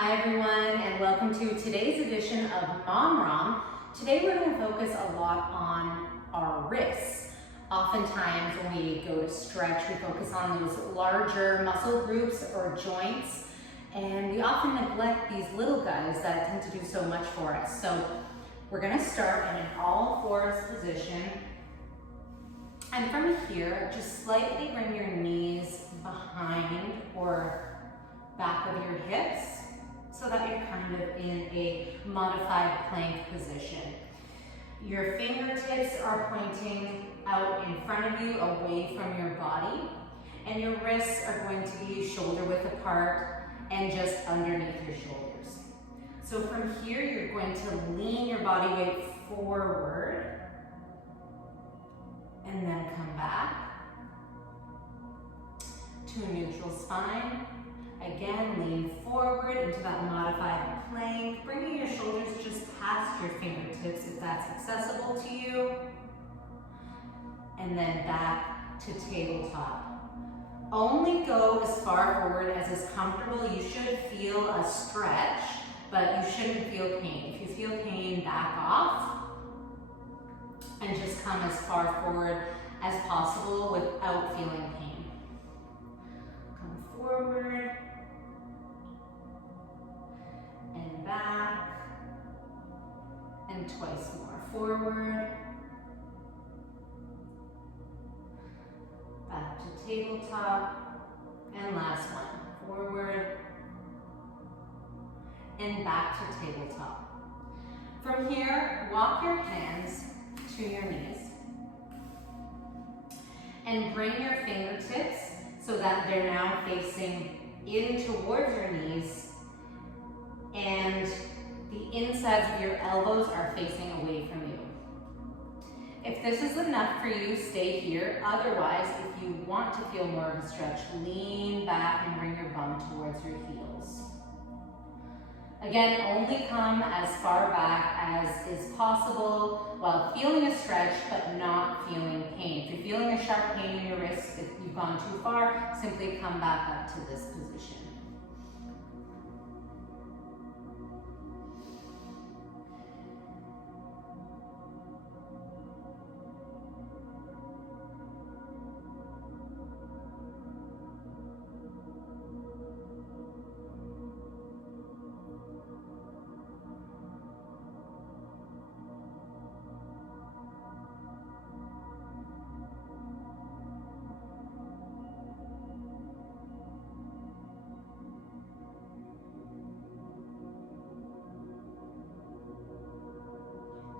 Hi everyone, and welcome to today's edition of MomRom. Today we're going to focus a lot on our wrists. Oftentimes when we go to stretch, we focus on those larger muscle groups or joints, and we often neglect these little guys that tend to do so much for us. So we're going to start in an all fours position. And from here, just slightly bring your knees behind or back of your hips, so that you're kind of in a modified plank position. Your fingertips are pointing out in front of you, away from your body, and your wrists are going to be shoulder width apart and just underneath your shoulders. So from here, you're going to lean your body weight forward and then come back to a neutral spine. Again, lean forward into that modified plank, bringing your shoulders just past your fingertips if that's accessible to you. And then back to tabletop. Only go as far forward as is comfortable. You should feel a stretch, but you shouldn't feel pain. If you feel pain, back off and just come as far forward as possible without feeling pain. Come forward. And back, and twice more. Forward, back to tabletop, and last one. Forward, and back to tabletop. From here, walk your hands to your knees, and bring your fingertips so that they're now facing in towards your knees, and the insides of your elbows are facing away from you. If this is enough for you, stay here. Otherwise, if you want to feel more of a stretch, lean back and bring your bum towards your heels. Again, only come as far back as is possible while feeling a stretch but not feeling pain. If you're feeling a sharp pain in your wrist, if you've gone too far, simply come back up to this position.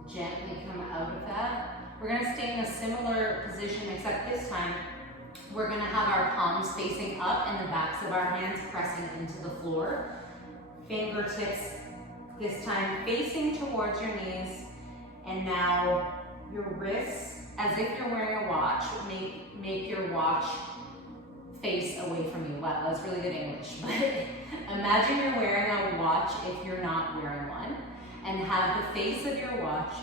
Gently come out of that. We're going to stay in a similar position, except this time we're going to have our palms facing up and the backs of our hands pressing into the floor. Fingertips this time facing towards your knees, and now your wrists, as if you're wearing a watch, make your watch face away from you. Wow, that was really good English, but imagine you're wearing a watch if you're not wearing one, and have the face of your watch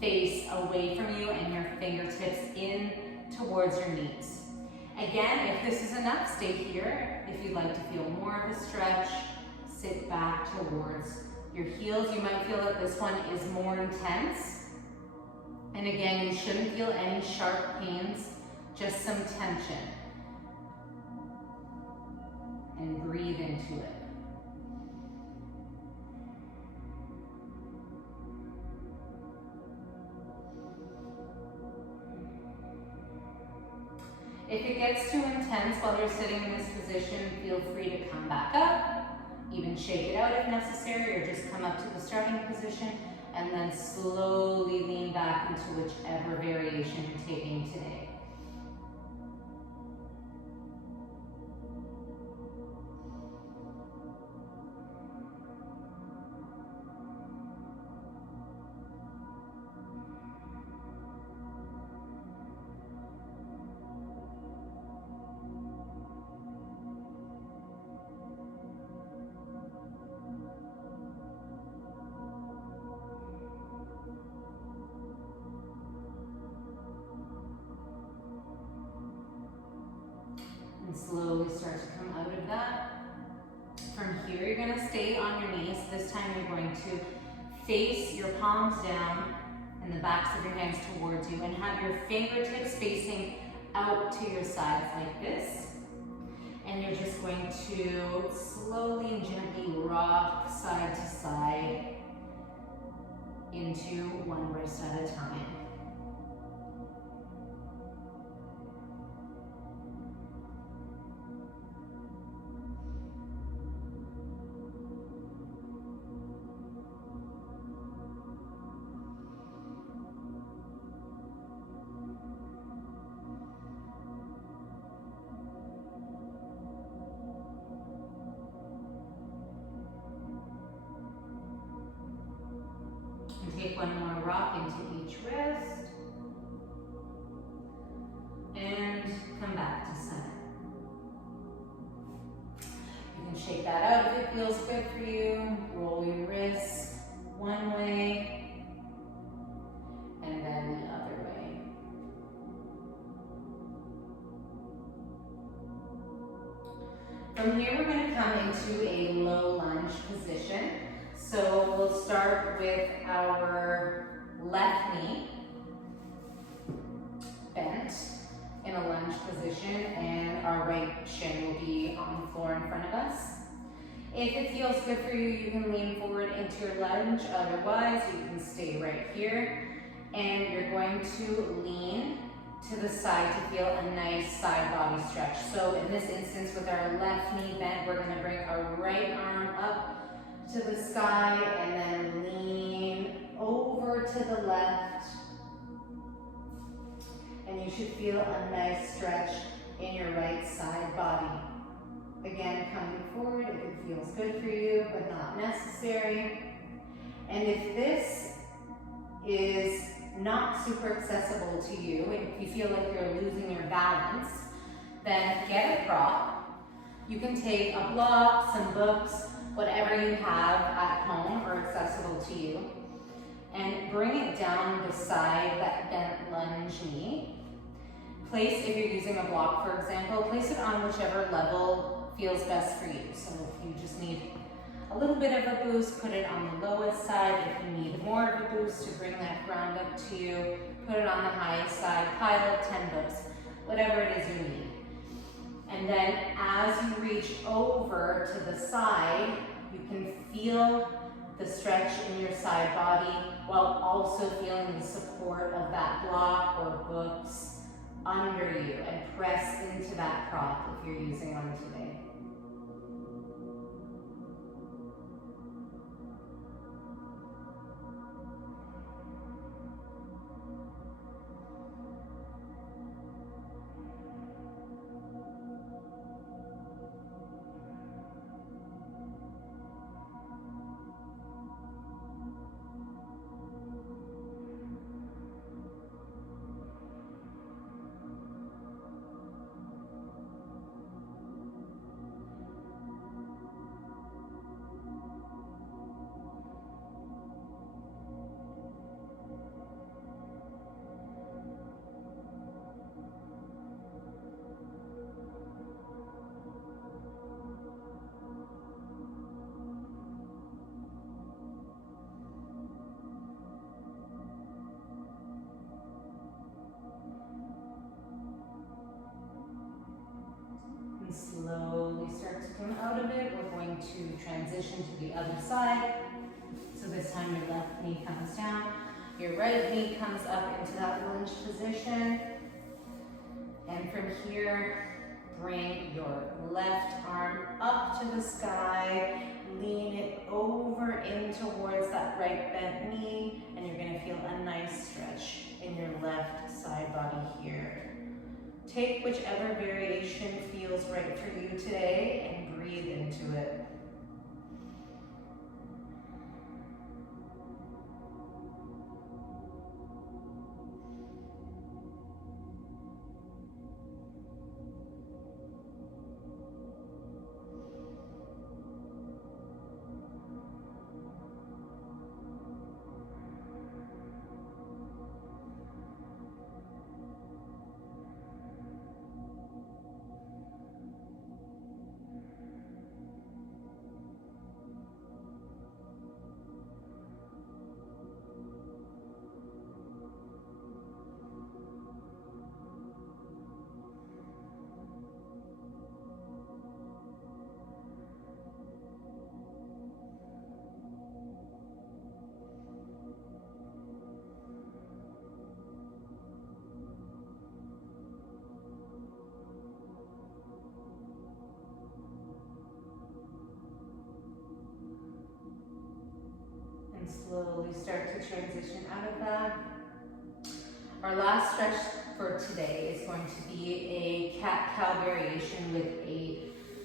face away from you and your fingertips in towards your knees. Again, if this is enough, stay here. If you'd like to feel more of a stretch, sit back towards your heels. You might feel that this one is more intense. And again, you shouldn't feel any sharp pains, just some tension. And breathe into it. If it gets too intense while you're sitting in this position, feel free to come back up, even shake it out if necessary, or just come up to the starting position, and then slowly lean back into whichever variation you're taking today. stay on your knees. This time you're going to face your palms down and the backs of your hands towards you, and have your fingertips facing out to your sides like this. And you're just going to slowly and gently rock side to side into one wrist at a time. And take one more rock into each wrist. And come back to center. You can shake that out if it feels good for you. Roll your wrists one way and then the other way. From here, we're going to come into a low lunge position. So we'll start with our left knee bent in a lunge position, and our right shin will be on the floor in front of us. If it feels good for you, you can lean forward into your lunge. Otherwise, you can stay right here. And you're going to lean to the side to feel a nice side body stretch. So in this instance, with our left knee bent, we're going to bring our right arm up to the sky and then lean over to the left. And you should feel a nice stretch in your right side body. Again, coming forward if it feels good for you, but not necessary. And if this is not super accessible to you, and if you feel like you're losing your balance, then get a prop. You can take a block, some books, whatever you have at home or accessible to you, and bring it down beside that bent lunge knee. Place, if you're using a block, for example, place it on whichever level feels best for you. So if you just need a little bit of a boost, put it on the lowest side. If you need more of a boost to bring that ground up to you, put it on the highest side, pile up 10 books, whatever it is you need. And then as you reach over to the side, you can feel the stretch in your side body while also feeling the support of that block or books under you, and press into that prop if you're using one today. Slowly start to come out of it. We're going to transition to the other side. So this time your left knee comes down, your right knee comes up into that lunge position. And from here, bring your left arm up to the sky, lean it over in towards that right bent knee, and you're gonna feel a nice stretch in your left side body here. Take whichever variation feels right for you today and breathe into it. And slowly start to transition out of that. Our last stretch for today is going to be a cat-cow variation with a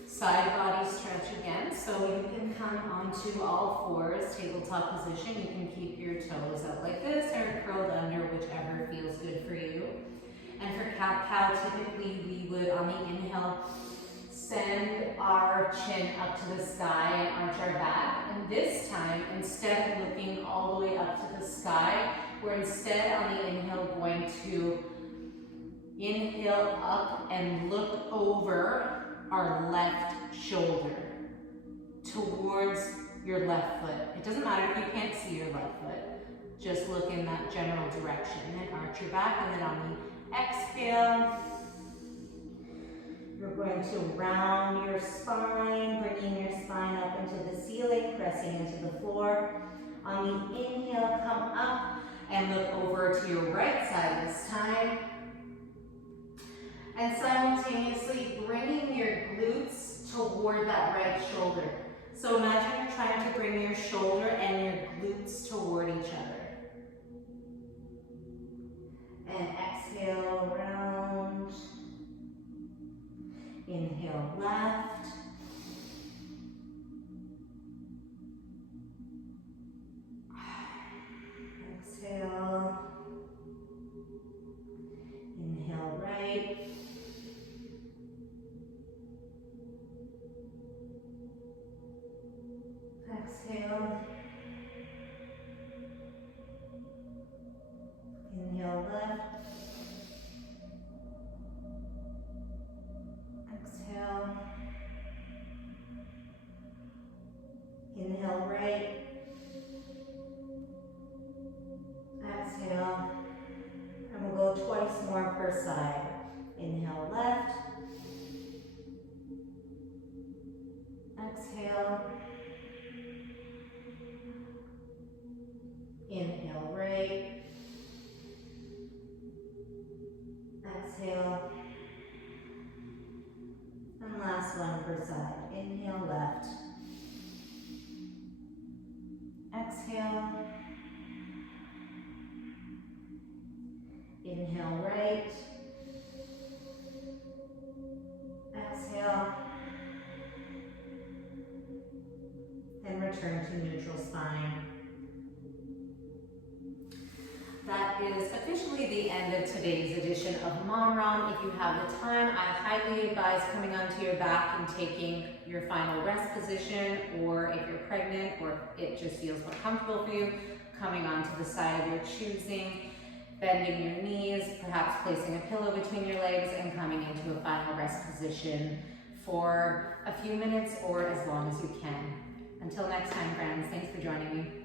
side body stretch again. So you can come onto all fours, tabletop position. You can keep your toes up like this or curled under, whichever feels good for you. And for cat-cow, typically we would, on the inhale, send our chin up to the sky and arch our back. And this time, instead of looking all the way up to the sky, we're instead on the inhale going to inhale up and look over our left shoulder towards your left foot. It doesn't matter if you can't see your left foot. Just look in that general direction. And then arch your back, and then on the exhale, you're going to round your spine, bringing your spine up into the ceiling, pressing into the floor. On the inhale, come up and look over to your right side this time. And simultaneously bringing your glutes toward that right shoulder. So imagine you're trying to bring your shoulder and your glutes toward each other. And exhale, round. Inhale, left. Exhale. Inhale, right. Exhale. Inhale, left. Exhale. Inhale, right. Exhale. And we'll go twice more per side. Inhale, left. Exhale. Inhale, right. Exhale. And last one per side. Inhale, left. Exhale. Inhale, right. Exhale. And return to neutral spine. That is officially the end of today's edition of MomRom. If you have the time, I highly advise coming onto your back and taking your final rest position, or if you're pregnant or it just feels more comfortable for you, coming onto the side of your choosing, bending your knees, perhaps placing a pillow between your legs and coming into a final rest position for a few minutes or as long as you can. Until next time, friends, thanks for joining me.